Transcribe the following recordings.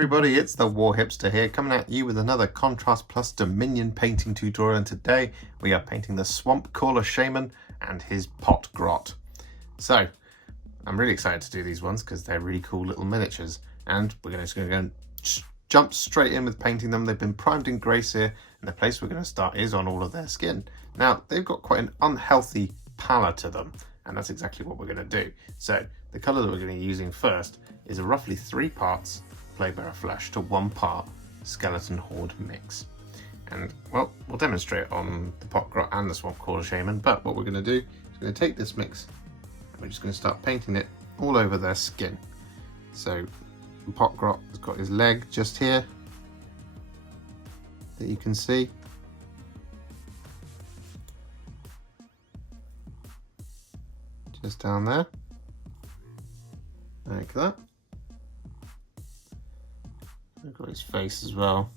everybody, it's the War Hipster here, coming at you with another Contrast Plus Dominion painting tutorial, and today we are painting the Swampcalla Shaman and his Pot-grot. So, I'm really excited to do these ones because they're really cool little miniatures, and we're just going to jump straight in with painting them. They've been primed in grey Seer, and the place we're going to start is on all of their skin. Now, they've got quite an unhealthy pallor to them, and that's exactly what we're going to do. So, the colour that we're going to be using first is a roughly 3 parts Plaguebearer Flesh to 1 part Skeleton Horde mix. And, well, we'll demonstrate on the Pot-grot and the Swampcalla Shaman, but what we're going to do is we're going to take this mix and we're just going to start painting it all over their skin. So, the Pot-grot has got his leg just here that you can see. Just down there. Like that. I've got his face as well.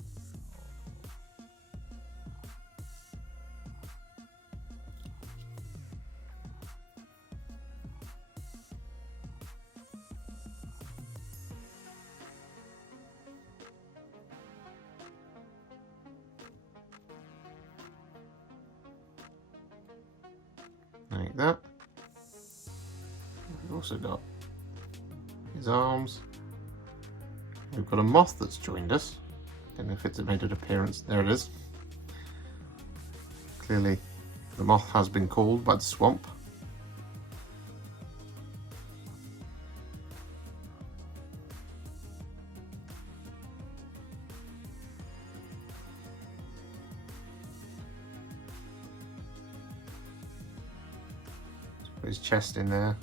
Like that. We've also got his arms. We've got a moth that's joined us. Don't know if it's made an appearance. There it is. Clearly the moth has been called by the swamp. Let's put his chest in there.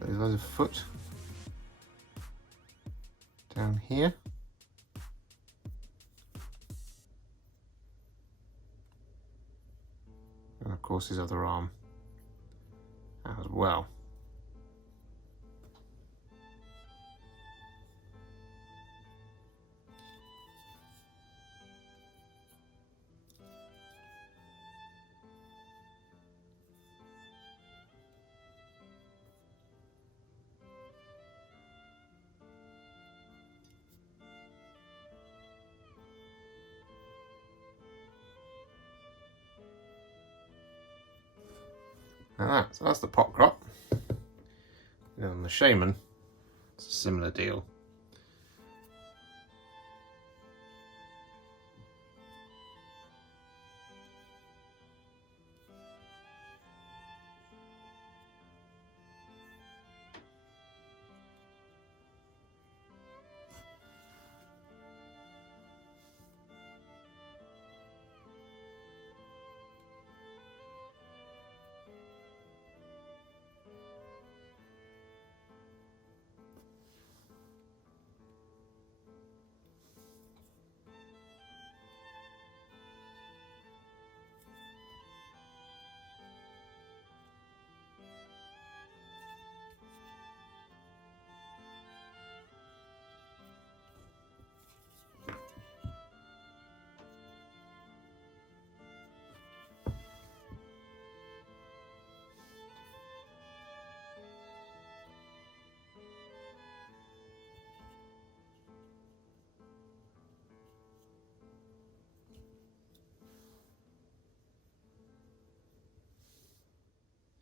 There's a foot down here. And of course his other arm as well. So that's the Pot-grot. And on the Shaman, it's a similar deal.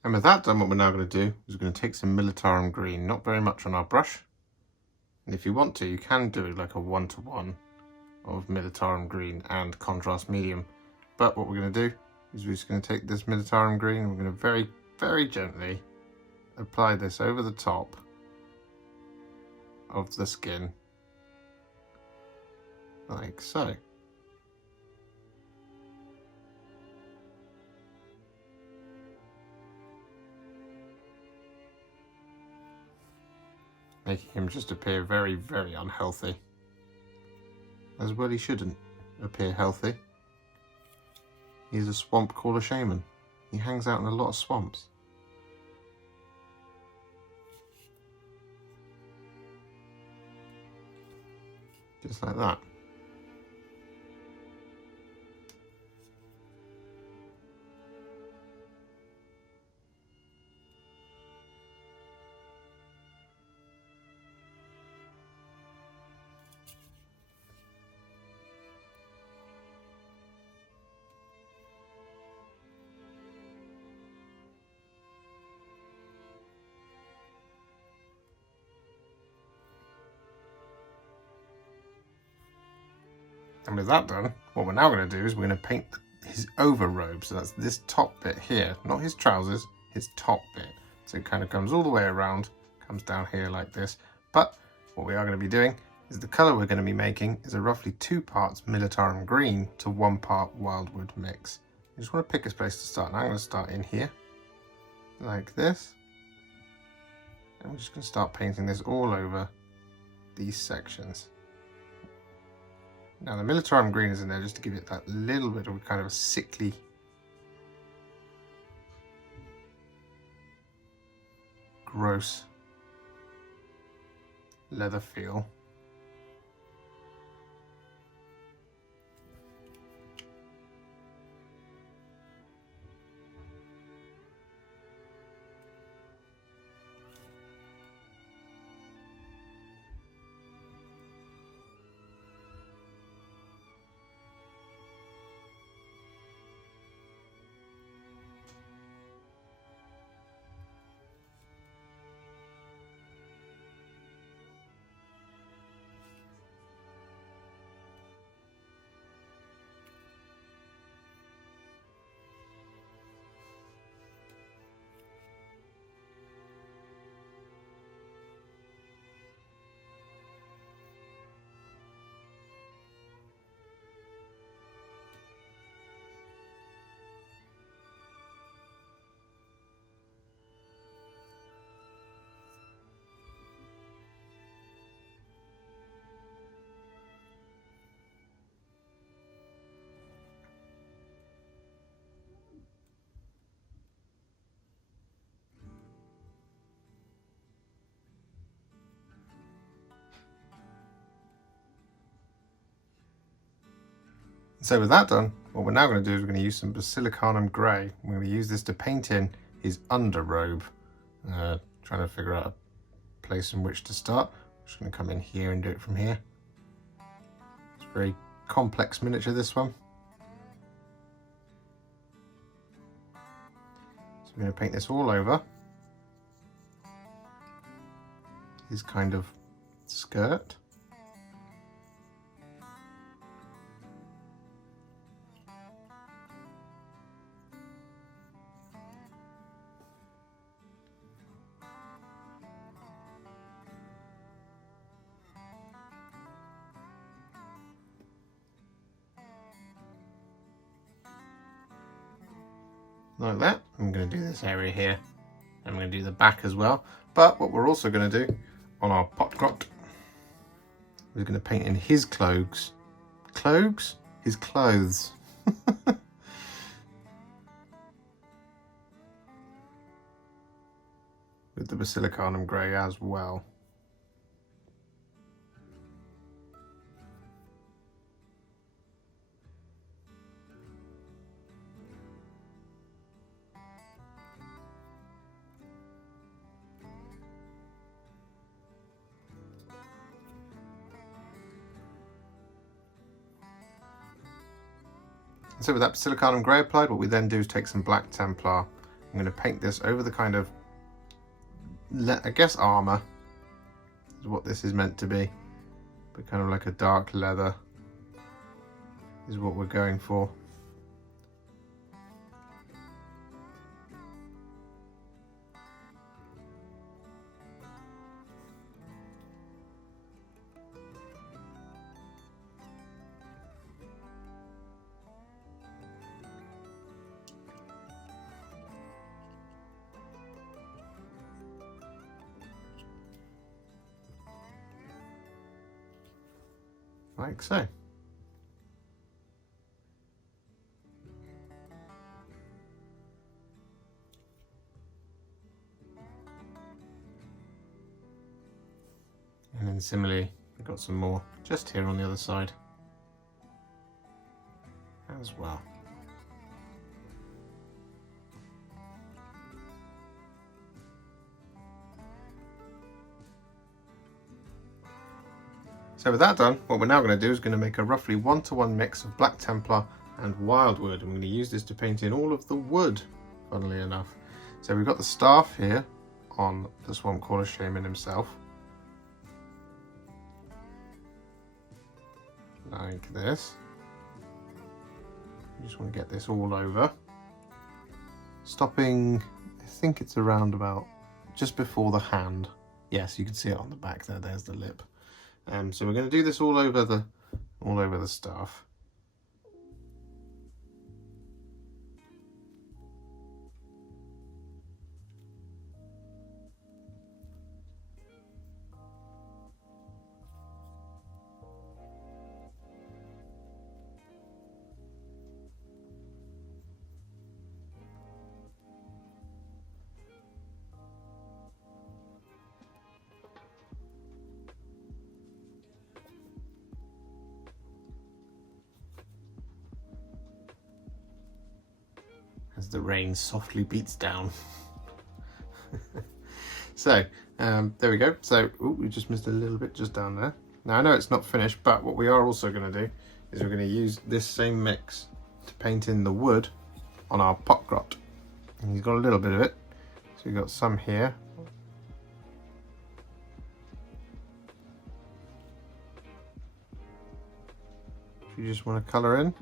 And with that done, what we're now going to do is we're going to take some Militarum Green, not very much on our brush. And if you want to, you can do it like a 1-to-1 of Militarum Green and Contrast Medium. But what we're going to do is we're just going to take this Militarum Green and we're going to very, very gently apply this over the top of the skin, like so. Making him just appear very, very unhealthy. As well he shouldn't appear healthy. He's a Swampcalla Shaman. He hangs out in a lot of swamps. Just like that. And with that done, what we're now going to do is we're going to paint his overrobe. So that's this top bit here, not his trousers, his top bit. So it kind of comes all the way around, comes down here like this. But what we are going to be doing is the colour we're going to be making is a roughly 2 parts Militarum Green to 1 part Wyldwood mix. I just want to pick a place to start. And I'm going to start in here, like this. And we're just going to start painting this all over these sections. Now the Militarum Green is in there just to give it that little bit of kind of a sickly gross leather feel. So with that done, what we're now going to do is we're going to use some Basilicanum Grey. We're going to use this to paint in his underrobe. Trying to figure out a place in which to start. I'm just going to come in here and do it from here. It's a very complex miniature, this one. So we're going to paint this all over his kind of skirt. Like that. I'm going to do this area here. I'm going to do the back as well. But what we're also going to do on our Pot-grot, we're going to paint in his cloaks. Cloaks? His clothes. With the Basilicanum Grey as well. So with that Basilicanum Grey applied, what we then do is take some black Templar. I'm going to paint this over the kind of, I guess, armour is what this is meant to be, but kind of like a dark leather is what we're going for. Like so. And then similarly, we've got some more just here on the other side as well. So with that done, what we're now going to do is going to make a roughly 1-to-1 mix of Black Templar and Wyldwood. I'm going to use this to paint in all of the wood, funnily enough. So we've got the staff here on the Swampcalla Shaman himself. like this. You just want to get this all over. Stopping, I think it's around about just before the hand. Yes, you can see it on the back there. There's the lip. So we're going to do this all over the staff. As the rain softly beats down. So, there we go. So, we just missed a little bit just down there. Now, I know it's not finished, but what we are also going to do is we're going to use this same mix to paint in the wood on our pot-grot. And he's got a little bit of it. So we've got some here. If you just want to colour in.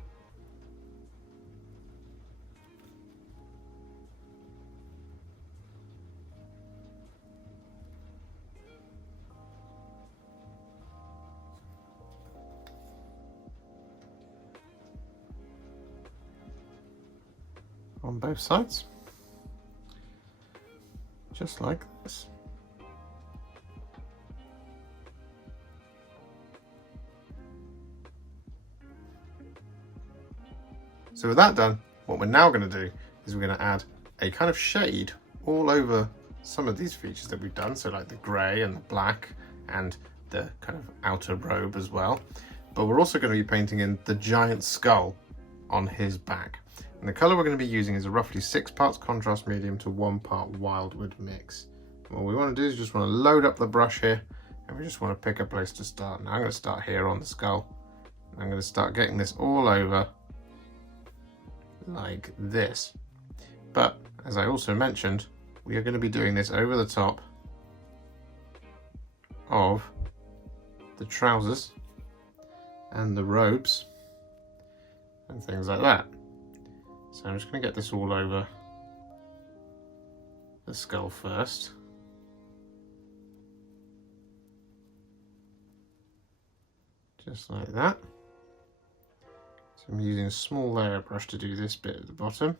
On both sides, just like this. So with that done, what we're now going to do is we're going to add a kind of shade all over some of these features that we've done, so like the grey and the black and the kind of outer robe as well. But we're also going to be painting in the giant skull on his back. And the colour we're going to be using is a roughly 6 parts contrast medium to 1 part Wyldwood mix. And what we want to do is just want to load up the brush here, and we just want to pick a place to start. Now I'm going to start here on the skull. And I'm going to start getting this all over like this. But as I also mentioned, we are going to be doing this over the top of the trousers and the robes and things like that. So I'm just going to get this all over the skull first. Just like that. So I'm using a small layer brush to do this bit at the bottom.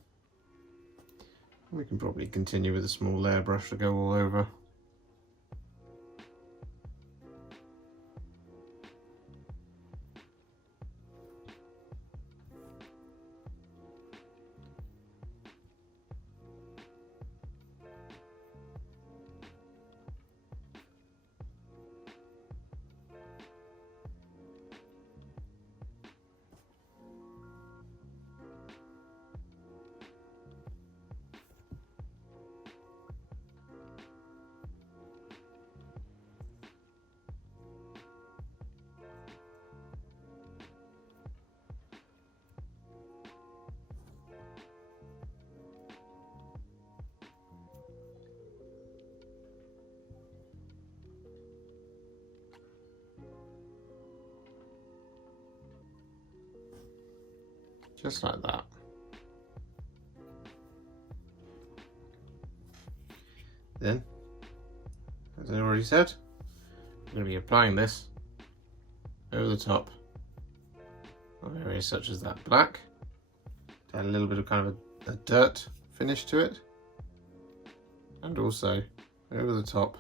We can probably continue with a small layer brush to go all over. Just like that. Then, as I already said, I'm going to be applying this over the top of areas such as that black, to add a little bit of kind of a dirt finish to it, and also over the top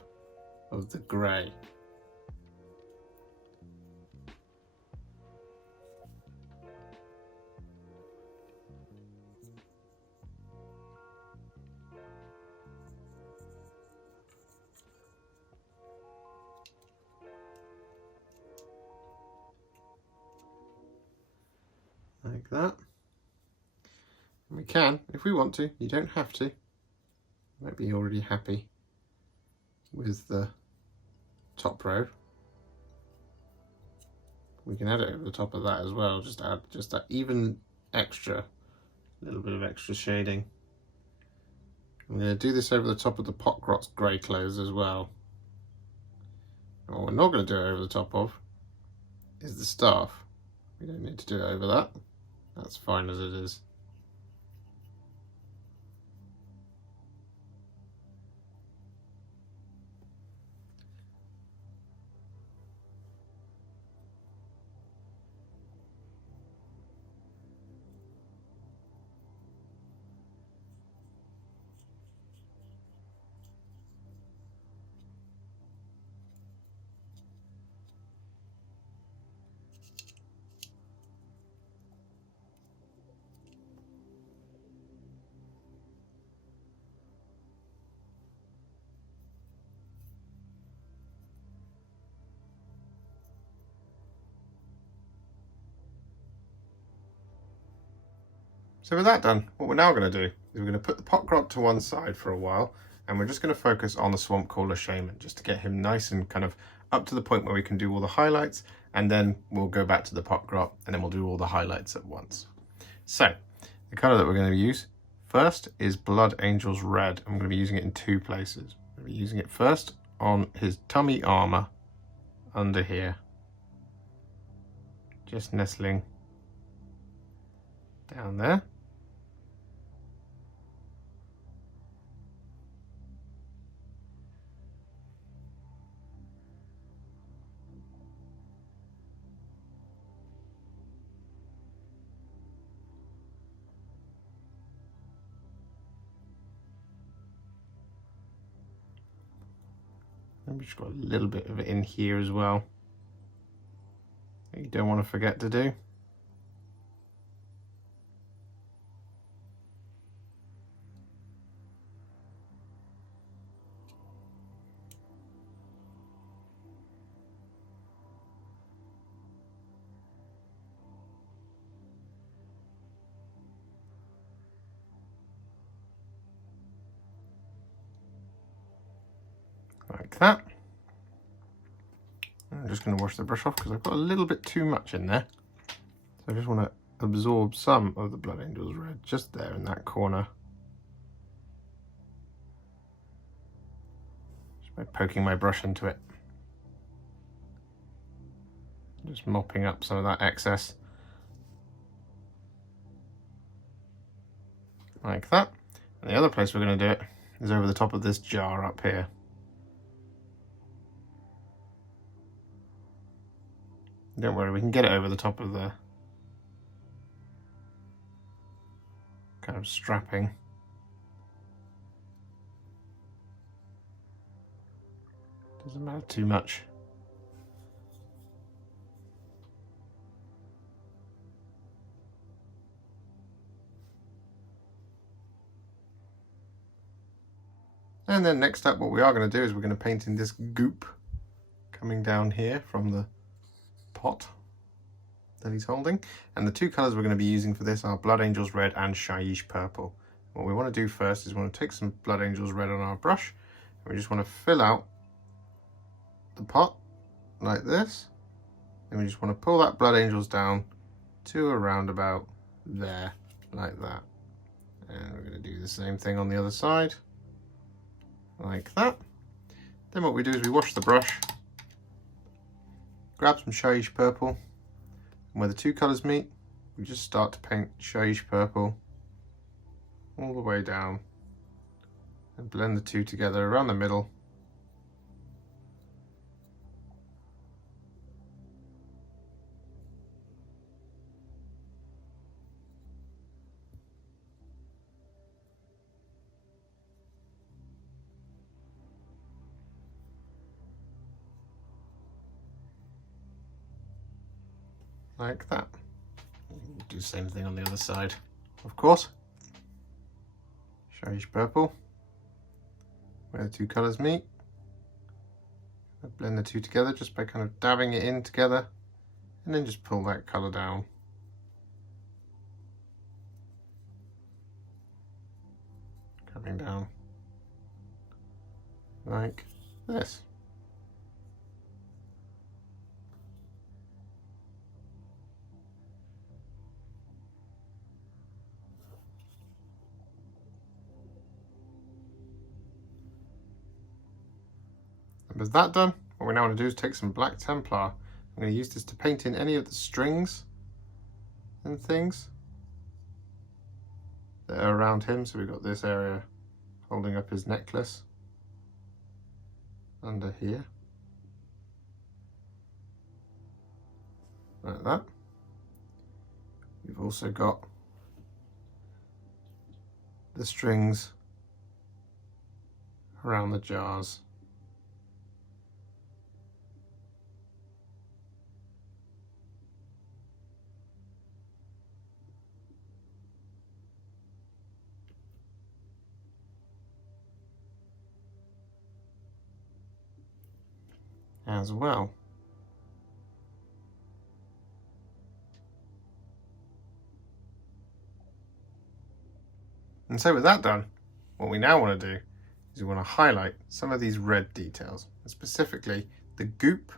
of the grey. Like that. And we can, if we want to, you don't have to. You might be already happy with the top row. We can add it over the top of that as well, just add just that even extra, little bit of extra shading. I'm going to do this over the top of the Pot-grot's grey clothes as well. And what we're not going to do it over the top of is the staff. We don't need to do it over that. That's fine as it is. So with that done, what we're now going to do is we're going to put the Pot-grot to one side for a while, and we're just going to focus on the Swampcalla Shaman, just to get him nice and kind of up to the point where we can do all the highlights, and then we'll go back to the Pot-grot, and then we'll do all the highlights at once. So, the colour that we're going to use first is Blood Angel's Red. I'm going to be using it in two places. I'm going to be using it first on his tummy armour, under here, just nestling down there. Maybe just got a little bit of it in here as well. That you don't want to forget to do. Like that. I'm just going to wash the brush off because I've got a little bit too much in there. So I just want to absorb some of the Blood Angel's Red just there in that corner. Just by poking my brush into it. Just mopping up some of that excess. Like that. And the other place we're going to do it is over the top of this jar up here. Don't worry, we can get it over the top of the kind of strapping. Doesn't matter too much. And then next up, what we are going to do is we're going to paint in this goop coming down here from the pot that he's holding, and the two colours we're going to be using for this are Blood Angel's Red and Shyish Purple. What we want to do first is we want to take some Blood Angel's Red on our brush, and we just want to fill out the pot like this, and we just want to pull that Blood Angels down to around about there, like that. And we're going to do the same thing on the other side, like that. Then what we do is we wash the brush, grab some Shyish Purple, and where the two colours meet, we just start to paint Shyish Purple all the way down and blend the two together around the middle. Like that. Do the same thing on the other side, of course. Shyish Purple, where the two colours meet. I blend the two together just by kind of dabbing it in together, and then just pull that colour down. Coming down like this. With that done, what we now want to do is take some black Templar. I'm going to use this to paint in any of the strings and things that are around him. So we've got this area holding up his necklace under here, like that. We've also got the strings around the jars. As well. And so with that done, what we now want to do is we want to highlight some of these red details, and specifically the goop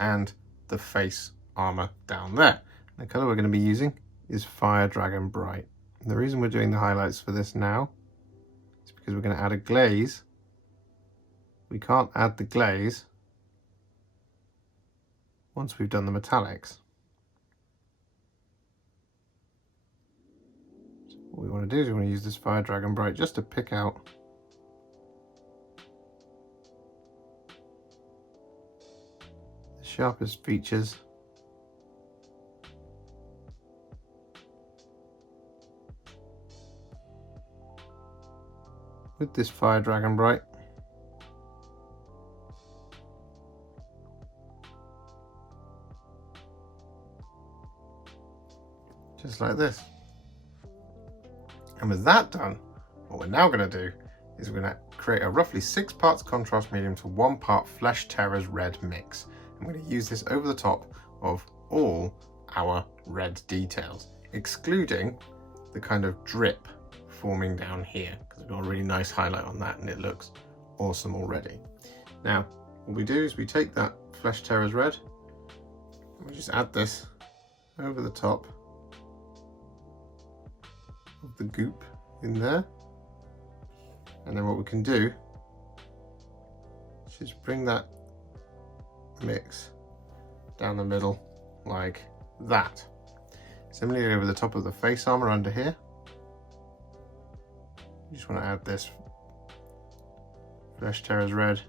and the face armor down there. The color we're going to be using is Fire Dragon Bright. And the reason we're doing the highlights for this now is because we're going to add a glaze. We can't add the glaze once we've done the metallics. So what we want to do is we want to use this Fire Dragon Bright just to pick out the sharpest features with this Fire Dragon Bright. Just like this. And with that done, what we're now going to do is we're going to create a roughly 6 parts contrast medium to 1 part Flesh Terror's red mix. I'm going to use this over the top of all our red details, excluding the kind of drip forming down here, because we've got a really nice highlight on that and it looks awesome already. Now, what we do is we take that Flesh Terror's red and we just add this over the top of the goop in there, and then what we can do is just bring that mix down the middle like that. Similarly over the top of the face armor under here, you just want to add this Flesh Terror's red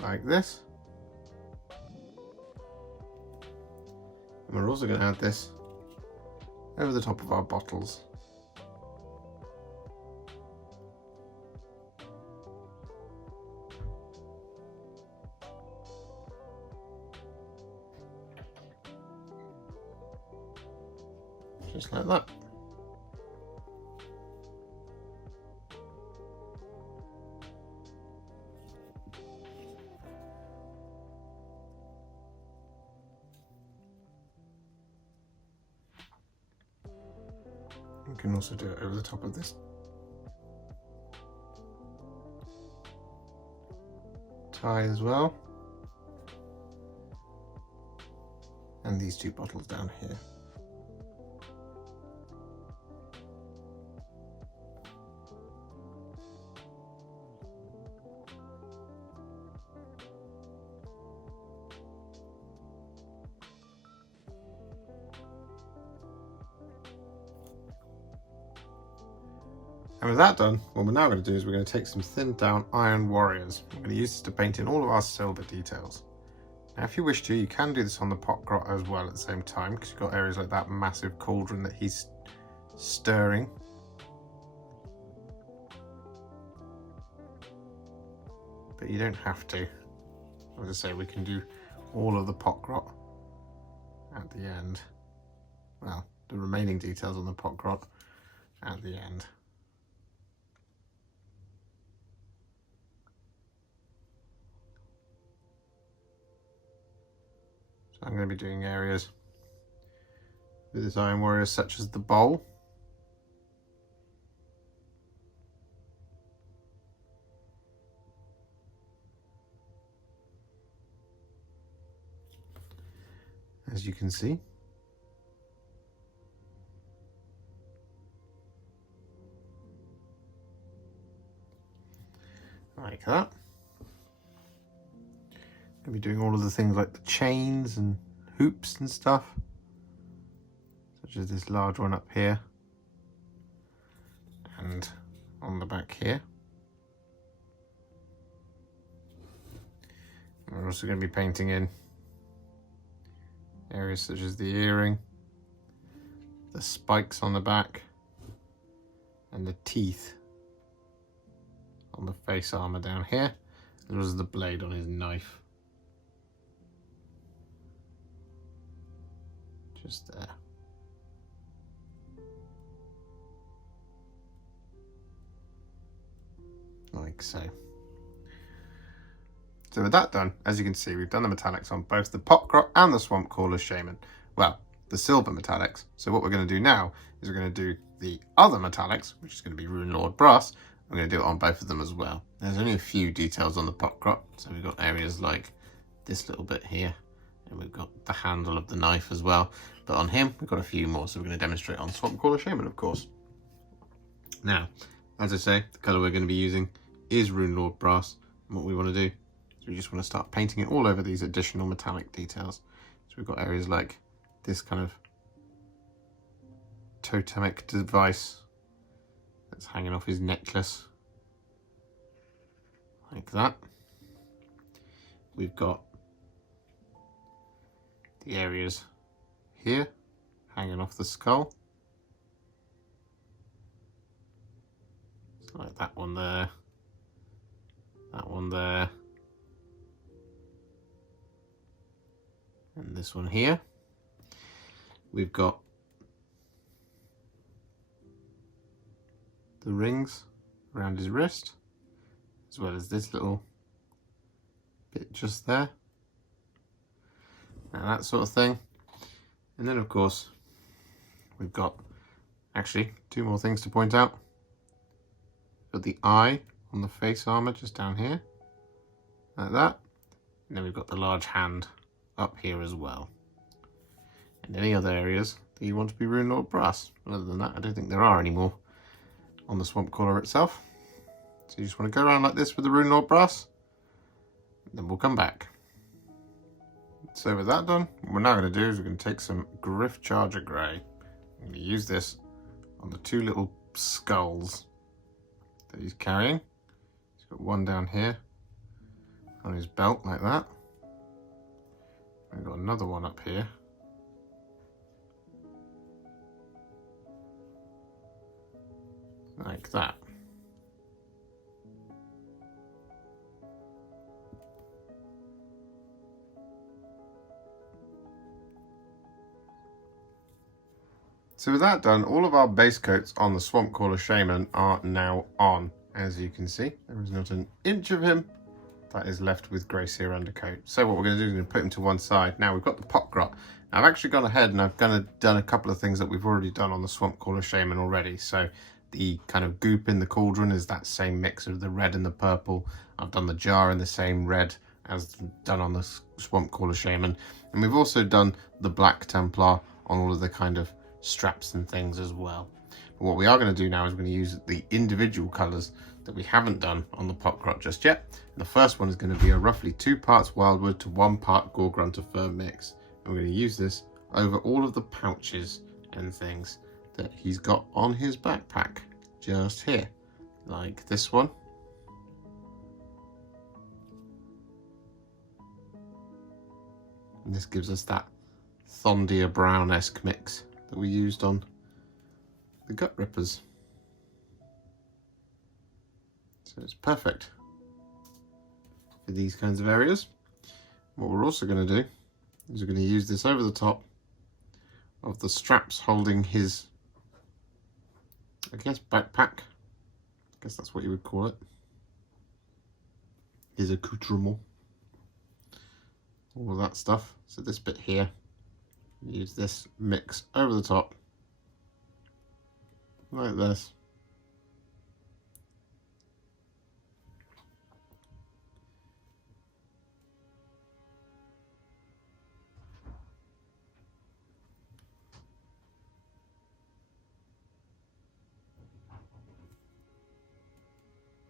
like this. And we're also going to add this over the top of our bottles. Just like that. You can also do it over the top of this tie as well, and these 2 bottles down here. And with that done, what we're now going to do is we're going to take some thinned down Iron Warriors. We're going to use this to paint in all of our silver details. Now if you wish to, you can do this on the Pot-grot as well at the same time, because you've got areas like that massive cauldron that he's stirring. But you don't have to. As I say, we can do all of the Pot-grot at the end. Well, the remaining details on the Pot-grot at the end. I'm going to be doing areas with his Iron Warriors such as the bowl. As you can see. Like that. Gonna be doing all of the things like the chains and hoops and stuff, such as this large one up here and on the back here. We're also going to be painting in areas such as the earring, the spikes on the back, and the teeth on the face armor down here, as well as the blade on his knife. Just there. Like so. So with that done, as you can see, we've done the metallics on both the Pot-grot and the Swampcalla Shaman. Well, the silver metallics. So what we're going to do now is we're going to do the other metallics, which is going to be Runelord Brass. I'm going to do it on both of them as well. There's only a few details on the Pot-grot. So we've got areas like this little bit here, and we've got the handle of the knife as well. But on him, we've got a few more. So we're going to demonstrate on Swampcalla Shaman, of course. Now, as I say, the colour we're going to be using is Runelord Brass. And what we want to do, so we just want to start painting it all over these additional metallic details. So we've got areas like this kind of totemic device that's hanging off his necklace, like that. We've got the areas here hanging off the skull. So like that one there, that one there, and this one here. We've got the rings around his wrist, as well as this little bit just there, and that sort of thing. And then of course we've got actually two more things to point out. We've got the eye on the face armor just down here, like that, and then we've got the large hand up here as well. And any other areas that you want to be Runelord Brass. Other than that, I don't think there are any more on the Swampcalla itself. So you just want to go around like this with the Runelord Brass, and then we'll come back. So with that done, what we're now going to do is we're going to take some Gryph-Charger Grey. I'm going to use this on the two little skulls that he's carrying. He's got one down here on his belt like that. We've got another one up here. Like that. So with that done, all of our base coats on the Swampcalla Shaman are now on. As you can see, there is not an inch of him that is left with grey Seer undercoat. So what we're going to do is we're going to put him to one side. Now we've got the Pot-grot. I've actually gone ahead and I've done a couple of things that we've already done on the Swampcalla Shaman already. So the kind of goop in the cauldron is that same mix of the red and the purple. I've done the jar in the same red as done on the Swampcalla Shaman. And we've also done the black Templar on all of the kind of straps and things as well. But what we are going to do now is we're going to use the individual colours that we haven't done on the Pot-grot just yet. And the first one is going to be a roughly 2 parts Wyldwood to 1 part Gore-Grunta Fur mix. And we're going to use this over all of the pouches and things that he's got on his backpack, just here, like this one. And this gives us that Thondia Brown-esque mix that we used on the Gut Rippers. So it's perfect for these kinds of areas. What we're also going to do is we're going to use this over the top of the straps holding his, I guess, backpack. I guess that's what you would call it. His accoutrement. All of that stuff. So this bit here, use this mix over the top, like this.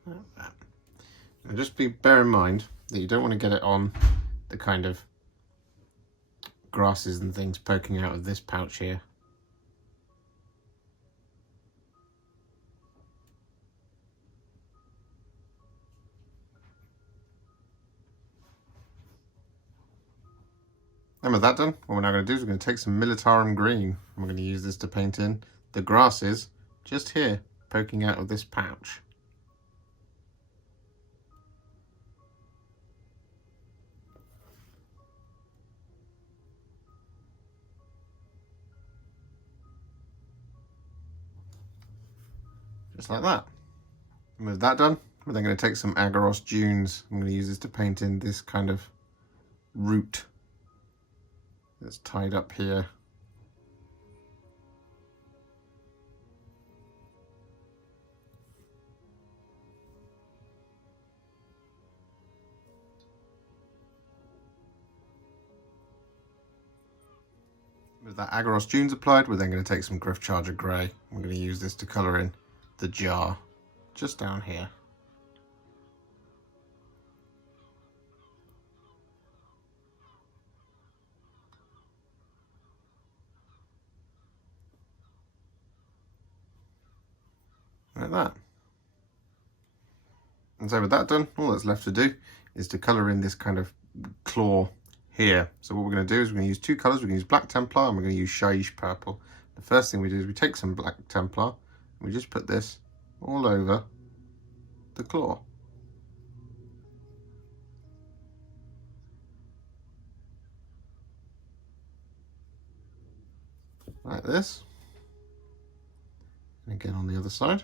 Like that. Now just bear in mind that you don't want to get it on the kind of grasses and things poking out of this pouch here. And with that done, what we're now going to do is we're going to take some Militarum Green. And we're going to use this to paint in the grasses just here, poking out of this pouch. Just like that. And with that done, we're then going to take some Aggaros Dunes. I'm going to use this to paint in this kind of root that's tied up here. With that Aggaros Dunes applied, we're then going to take some Gryph-Charger Grey. We're going to use this to colour in the jar just down here. Like that. And so with that done, all that's left to do is to colour in this kind of claw here. So what we're going to do is we're going to use two colours. We're going to use Black Templar and we're going to use Shyish Purple. The first thing we do is we take some Black Templar and we just put this all over the claw. Like this. And again on the other side.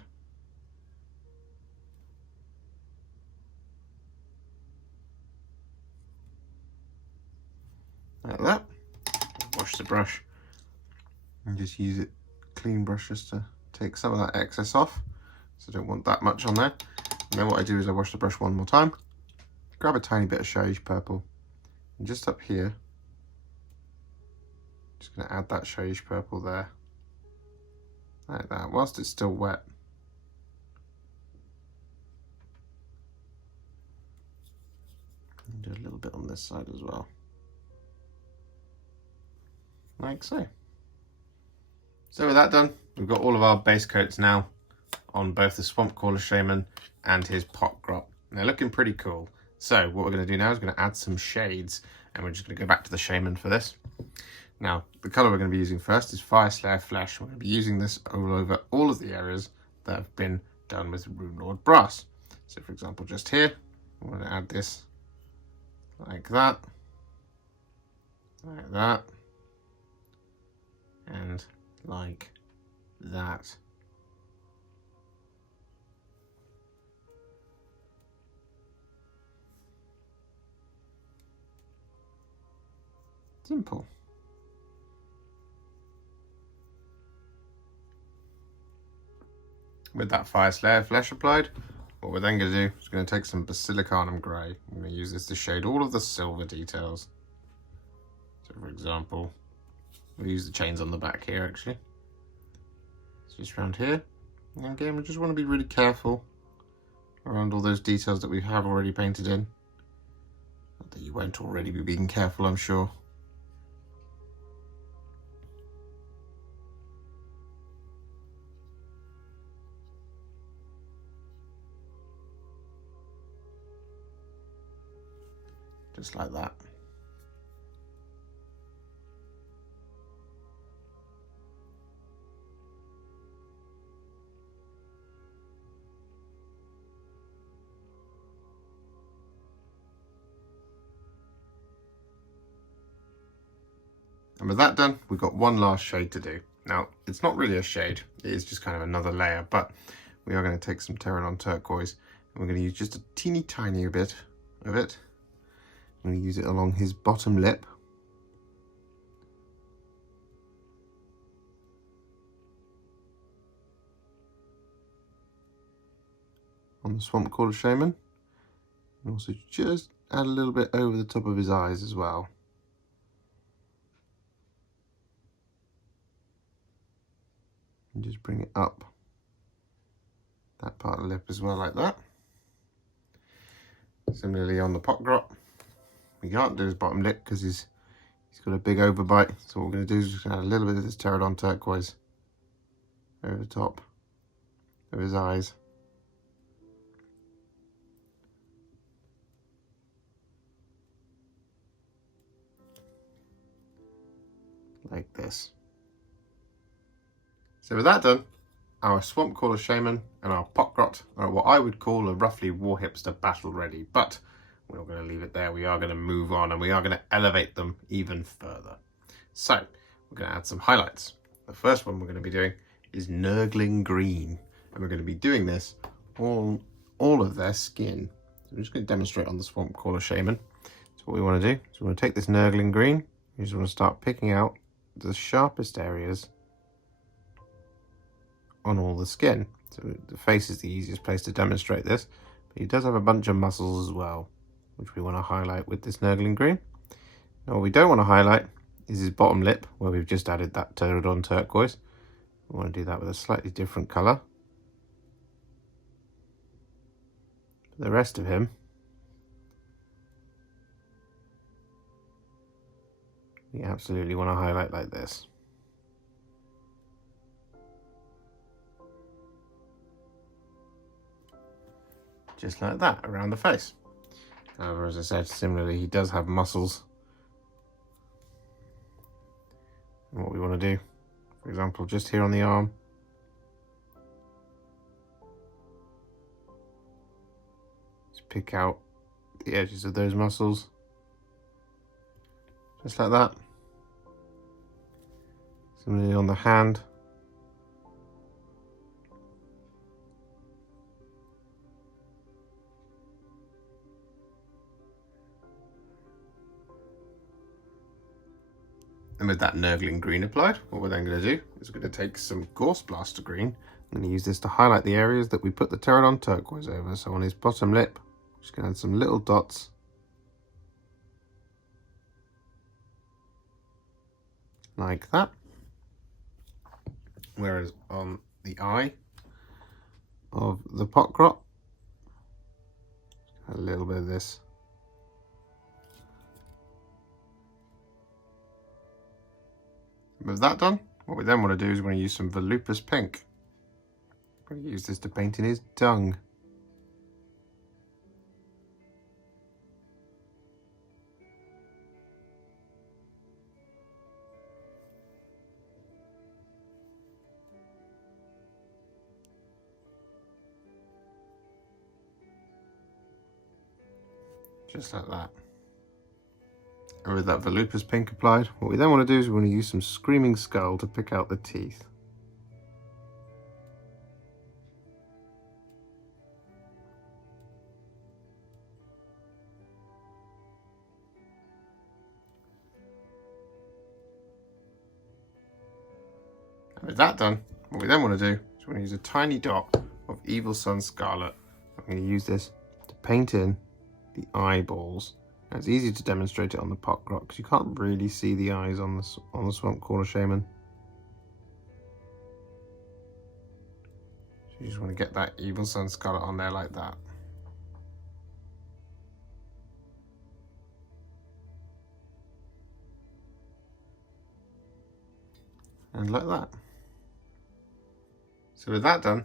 Like that. Wash the brush and just use it, clean brush, just to take some of that excess off. So I don't want that much on there. And then what I do is I wash the brush one more time, grab a tiny bit of Shyish Purple, and just up here, just going to add that Shyish Purple there, like that, whilst it's still wet. And do a little bit on this side as well. Like so. So with that done, we've got all of our base coats now on both the Swampcalla Shaman and his Pot-grot. They're looking pretty cool. So what we're going to do now is we're going to add some shades, and we're just going to go back to the Shaman for this. Now, the colour we're going to be using first is Fyreslayer Flesh. We're going to be using this all over all of the areas that have been done with Runelord Brass. So for example, just here, we're going to add this like that, and like that. Simple. With that Fyreslayer Flesh applied, what we're then going to do is going to take some Basilicanum Grey. I'm going to use this to shade all of the silver details. So for example, we'll use the chains on the back here actually. It's just around here. And again, we just want to be really careful around all those details that we have already painted in. Not that you won't already be being careful, I'm sure. Just like that. And with that done, we've got one last shade to do. Now, it's not really a shade, it is just kind of another layer, but we are going to take some Terradon Turquoise and we're going to use just a teeny tiny bit of it. I'm going to use it along his bottom lip. On the Swampcalla Shaman. And also just add a little bit over the top of his eyes as well. And just bring it up that part of the lip as well, like that. Similarly on the Pot-grot, we can't do his bottom lip because he's got a big overbite. So what we're going to do is just add a little bit of this Terradon Turquoise over the top of his eyes. Like this. So with that done, our Swampcalla Shaman and our Pot-grot are what I would call a roughly war hipster battle ready, but we're not going to leave it there. We are going to move on and we are going to elevate them even further. So we're going to add some highlights. The first one we're going to be doing is Nurgling Green, and we're going to be doing this on all of their skin. So I'm just going to demonstrate on the Swampcalla Shaman. So what we want to do is we want to take this Nurgling Green, we just want to start picking out the sharpest areas on all the skin. So the face is the easiest place to demonstrate this, but he does have a bunch of muscles as well, which we want to highlight with this Nurgling Green. Now what we don't want to highlight is his bottom lip, where we've just added that Terradon Turquoise. We want to do that with a slightly different colour. The rest of him, we absolutely want to highlight like this. Just like that, around the face. However, as I said, similarly, he does have muscles. And what we want to do, for example, just here on the arm, just pick out the edges of those muscles. Just like that. Similarly on the hand. And with that Nurgling Green applied, what we're then going to do is we're going to take some Gauss Blaster Green. I'm going to use this to highlight the areas that we put the Terradon Turquoise over. So on his bottom lip, I'm just going to add some little dots. Like that. Whereas on the eye of the Pot-grot, a little bit of this. With that done, what we then want to do is we're going to use some Volupus Pink. I'm going to use this to paint in his tongue. Just like that. And with that Volupus Pink applied, what we then want to do is we want to use some Screaming Skull to pick out the teeth. And with that done, what we then want to do is we want to use a tiny dot of Evil Sunz Scarlet. I'm going to use this to paint in the eyeballs. Now it's easy to demonstrate it on the Pot-grot because you can't really see the eyes on the Swampcalla Shaman. So you just want to get that Evil Sunz Scarlet on there like that. And like that. So with that done,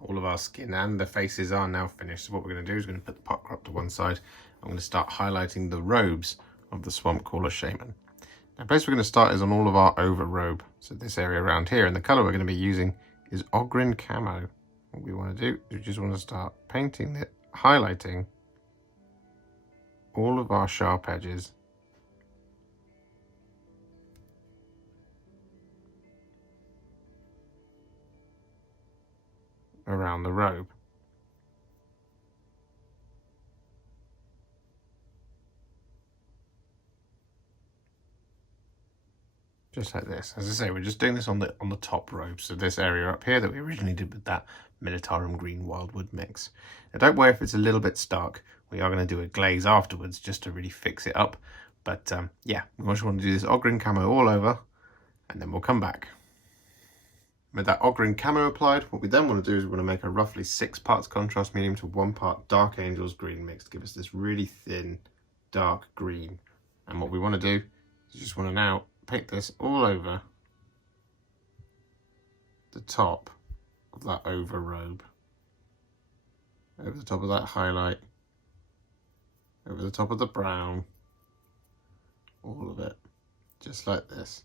all of our skin and the faces are now finished. So what we're going to do is we're going to put the Pot-grot to one side. I'm going to start highlighting the robes of the Swampcalla Shaman. Now, the place we're going to start is on all of our over robe. So this area around here, and the colour we're going to be using is Ogryn Camo. What we want to do is we just want to start painting it, highlighting all of our sharp edges. Around the robe. Just like this. As I say, we're just doing this on the top robe. So this area up here that we originally did with that Militarum Green Wyldwood mix. Now don't worry if it's a little bit stark. We are going to do a glaze afterwards just to really fix it up. But yeah, we just want to do this Ogryn Camo all over, and then we'll come back. With that Ogryn Camo applied, what we then want to do is we want to make a roughly 6 parts contrast medium to 1 part Dark Angel's Green mix to give us this really thin dark green. And what we want to do is just want to now paint this all over the top of that over robe, over the top of that highlight, over the top of the brown, all of it, just like this.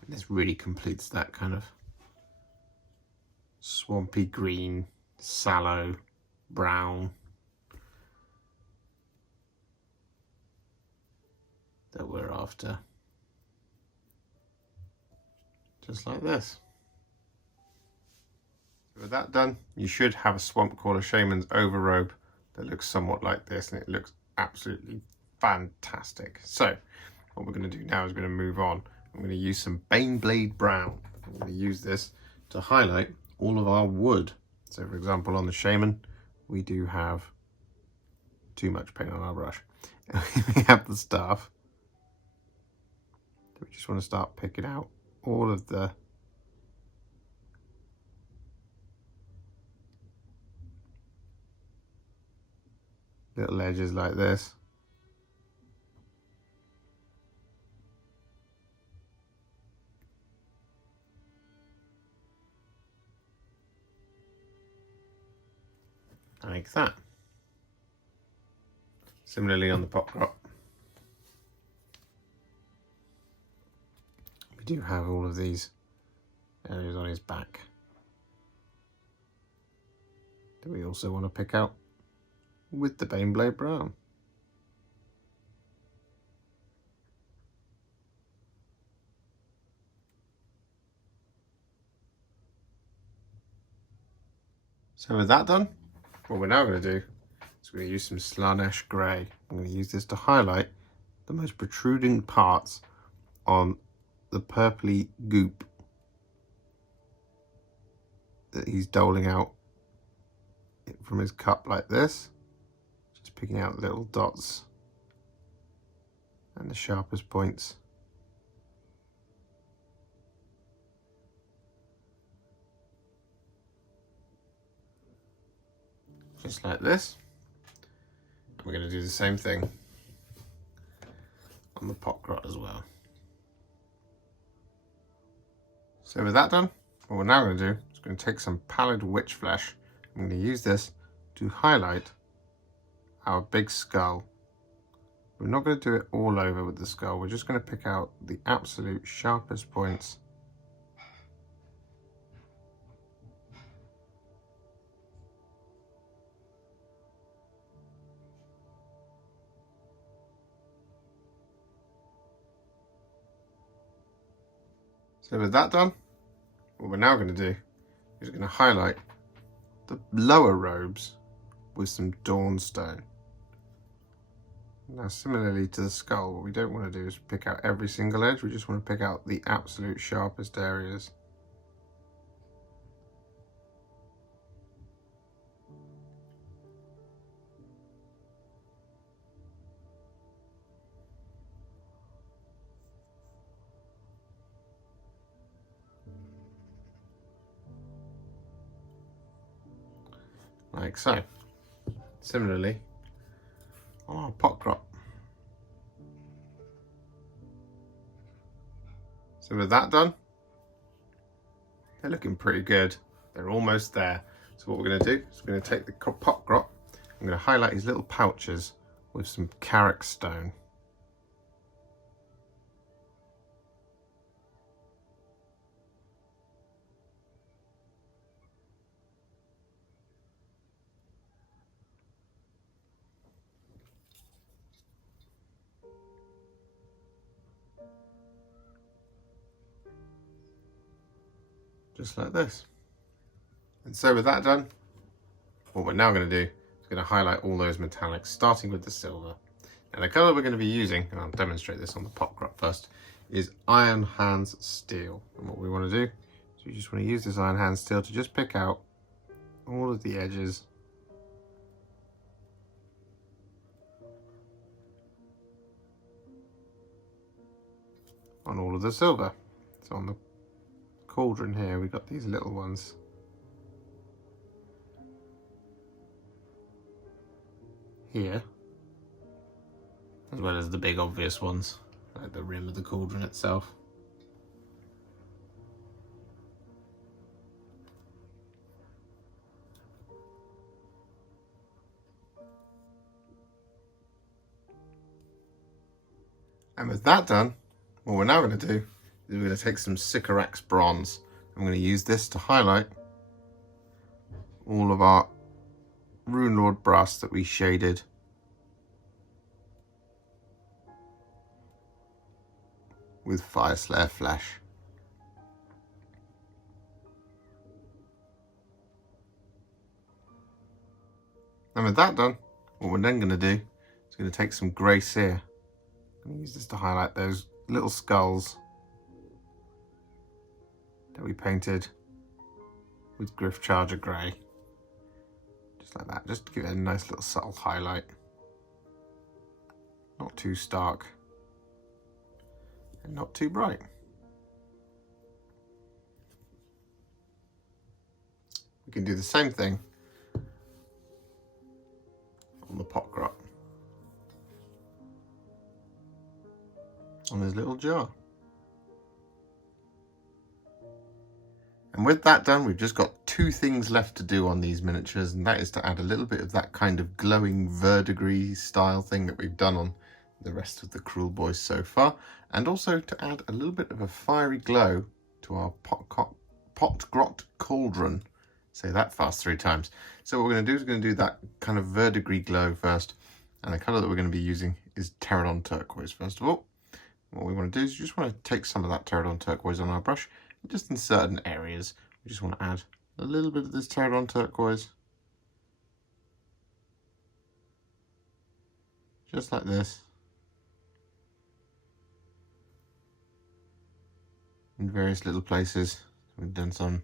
And this really completes that kind of swampy green, sallow brown that we're after. Just like this. So with that done, you should have a Swampcalla Shaman's overrobe that looks somewhat like this, and it looks absolutely fantastic. So what we're going to do now is we're going to move on. I'm going to use some Baneblade Brown. I'm going to use this to highlight all of our wood. So for example, on the Shaman, we do have too much paint on our brush. We have the staff. We just want to start picking out all of the little edges like this. Like that. Similarly on the Pot-grot, we do have all of these areas on his back that we also want to pick out with the Baneblade Brown. So with that done, what we're now going to do is we're going to use some Slaanesh Grey. I'm going to use this to highlight the most protruding parts on the purpley goop that he's doling out from his cup like this. Just picking out little dots and the sharpest points. Just like this. And we're going to do the same thing on the Pot-grot as well. So with that done, what we're now going to do is going to take some Pallid Wych Flesh. I'm going to use this to highlight our big skull. We're not going to do it all over with the skull. We're just going to pick out the absolute sharpest points. So with that done, what we're now going to do is going to highlight the lower robes with some Dawnstone. Now similarly to the skull, what we don't want to do is pick out every single edge, we just want to pick out the absolute sharpest areas. Like so. Similarly on our Pot-grot. So with that done, they're looking pretty good. They're almost there. So what we're going to do is we're going to take the Pot-grot, I'm going to highlight his little pouches with some Karak Stone. Just like this. And so with that done, what we're now going to do is going to highlight all those metallics, starting with the silver. And the colour we're going to be using, and I'll demonstrate this on the Pot-grot first, is Iron Hands Steel. And what we want to do is we just want to use this Iron Hands Steel to just pick out all of the edges on all of the silver. So on the cauldron here, we've got these little ones. Here. as well as the big obvious ones, like the rim of the cauldron itself. And with that done, what we're now going to do is we're going to take some Sycorax Bronze. I'm going to use this to highlight all of our Runelord Brass that we shaded with Fyreslayer Flesh. And with that done, what we're then going to do is going to take some grey Seer. I'm going to use this to highlight those little skulls that we painted with Gryph-Charger Grey. Just like that, just to give it a nice little subtle highlight. Not too stark and not too bright. We can do the same thing on the Pot-grot, on his little jar. And with that done, we've just got two things left to do on these miniatures, and that is to add a little bit of that kind of glowing verdigris style thing that we've done on the rest of the Kruleboyz so far, and also to add a little bit of a fiery glow to our Pot-grot cauldron. Say that fast 3 times. So what we're going to do is we're going to do that kind of verdigris glow first, and the colour that we're going to be using is Terradon Turquoise first of all. What we want to do is you just want to take some of that Terradon Turquoise on our brush, and just in certain areas we just want to add a little bit of this Terradon Turquoise, just like this, in various little places. We've done some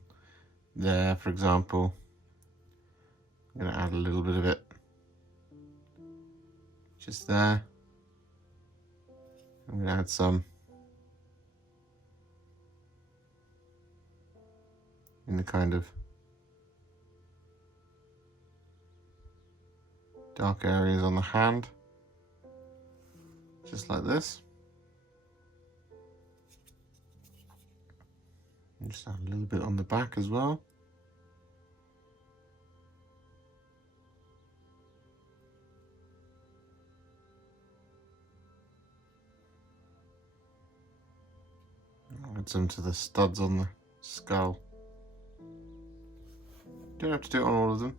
there, for example. I'm going to add a little bit of it just there. I'm going to add some in the kind of dark areas on the hand, just like this. And just add a little bit on the back as well. I'll add some to the studs on the skull. Don't have to do it on all of them.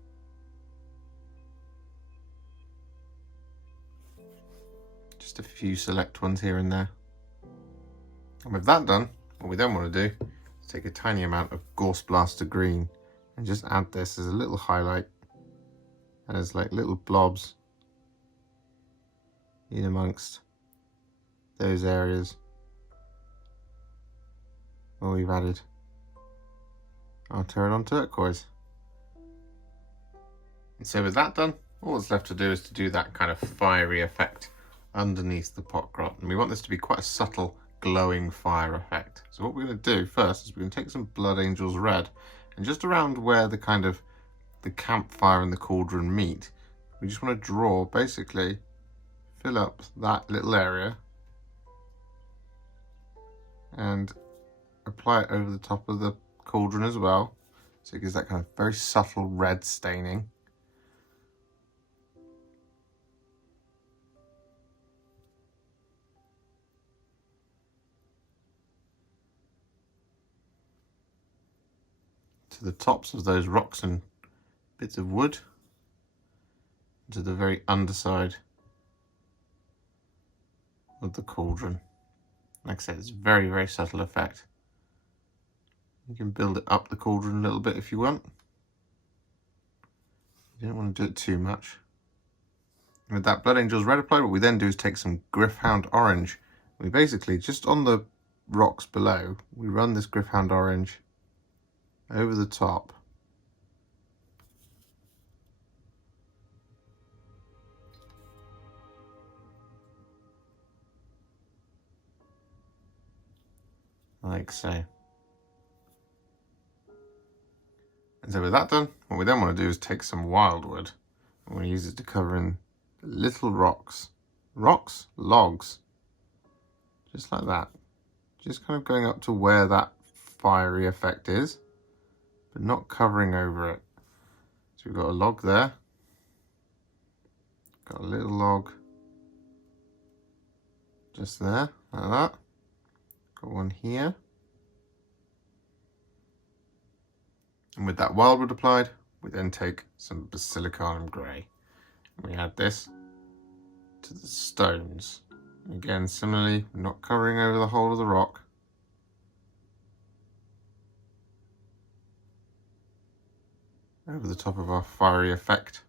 Just a few select ones here and there. And with that done, what we then want to do is take a tiny amount of Gauss Blaster Green and just add this as a little highlight, and as like little blobs in amongst those areas where we've added our Terradon Turquoise. And so with that done, all that's left to do is to do that kind of fiery effect underneath the Pot-grot. And we want this to be quite a subtle glowing fire effect. So what we're going to do first is we're going to take some Blood Angels Red, and just around where the kind of the campfire and the cauldron meet, we just want to draw, basically fill up that little area and apply it over the top of the cauldron as well, so it gives that kind of very subtle red staining. To the tops of those rocks and bits of wood, to the very underside of the cauldron. Like I said, it's a very, very subtle effect. You can build it up the cauldron a little bit if you want. You don't want to do it too much. And with that Blood Angels Red applied, what we then do is take some Gryph-Hound Orange. We basically, just on the rocks below, we run this Gryph-Hound Orange over the top. Like so. And so with that done, what we then want to do is take some Wyldwood. We want to use it to cover in the little rocks rocks, logs. Just like that. Just kind of going up to where that fiery effect is, but not covering over it. So we've got a log there. Got a little log just there, like that. Got one here. And with that Wyldwood applied, we then take some Basilicanum Grey. And we add this to the stones. And again, similarly, not covering over the whole of the rock. Over the top of our fiery effect.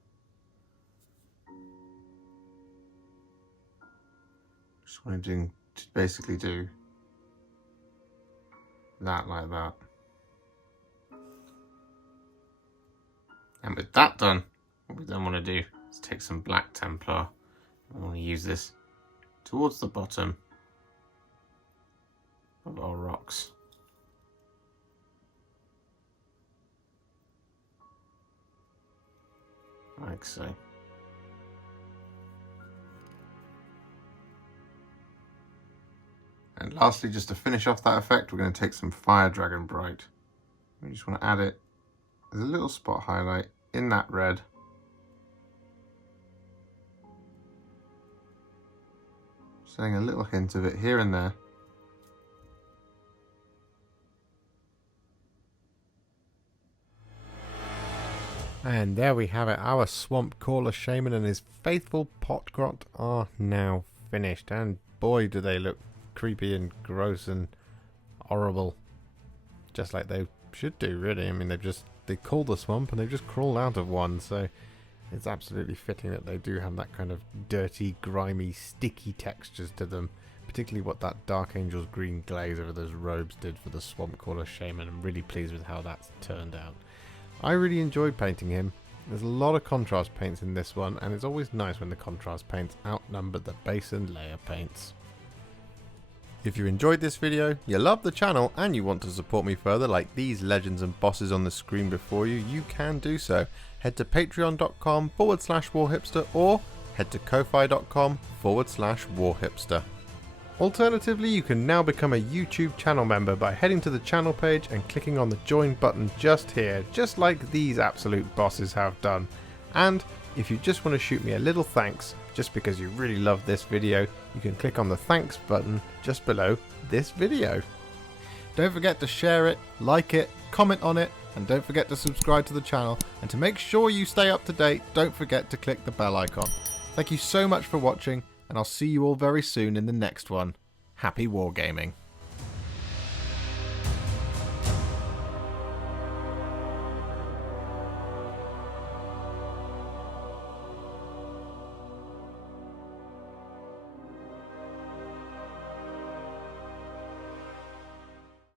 Just wanting to basically do that like that. And with that done, what we then want to do is take some black Templar. I want to use this towards the bottom of our rocks. Like so. And lastly, just to finish off that effect, we're going to take some Fire Dragon Bright. We just want to add it as a little spot highlight in that red. Just adding a little hint of it here and there. And there we have it. Our Swampcalla Shaman and his faithful Pot-grot are now finished. And boy, do they look creepy and gross and horrible. Just like they should do, really. I mean, they call the swamp and they've just crawled out of one. So it's absolutely fitting that they do have that kind of dirty, grimy, sticky textures to them. Particularly what that Dark Angel's green glaze over those robes did for the Swampcalla Shaman. I'm really pleased with how that's turned out. I really enjoyed painting him. There's a lot of contrast paints in this one, and it's always nice when the contrast paints outnumber the base and layer paints. If you enjoyed this video, you love the channel, and you want to support me further like these legends and bosses on the screen before you, you can do so. Head to patreon.com/warhipster or head to ko-fi.com/warhipster. Alternatively, you can now become a YouTube channel member by heading to the channel page and clicking on the join button just here, just like these absolute bosses have done. And if you just want to shoot me a little thanks, just because you really love this video, you can click on the thanks button just below this video. Don't forget to share it, like it, comment on it, and don't forget to subscribe to the channel. And to make sure you stay up to date, don't forget to click the bell icon. Thank you so much for watching, and I'll see you all very soon in the next one. Happy wargaming.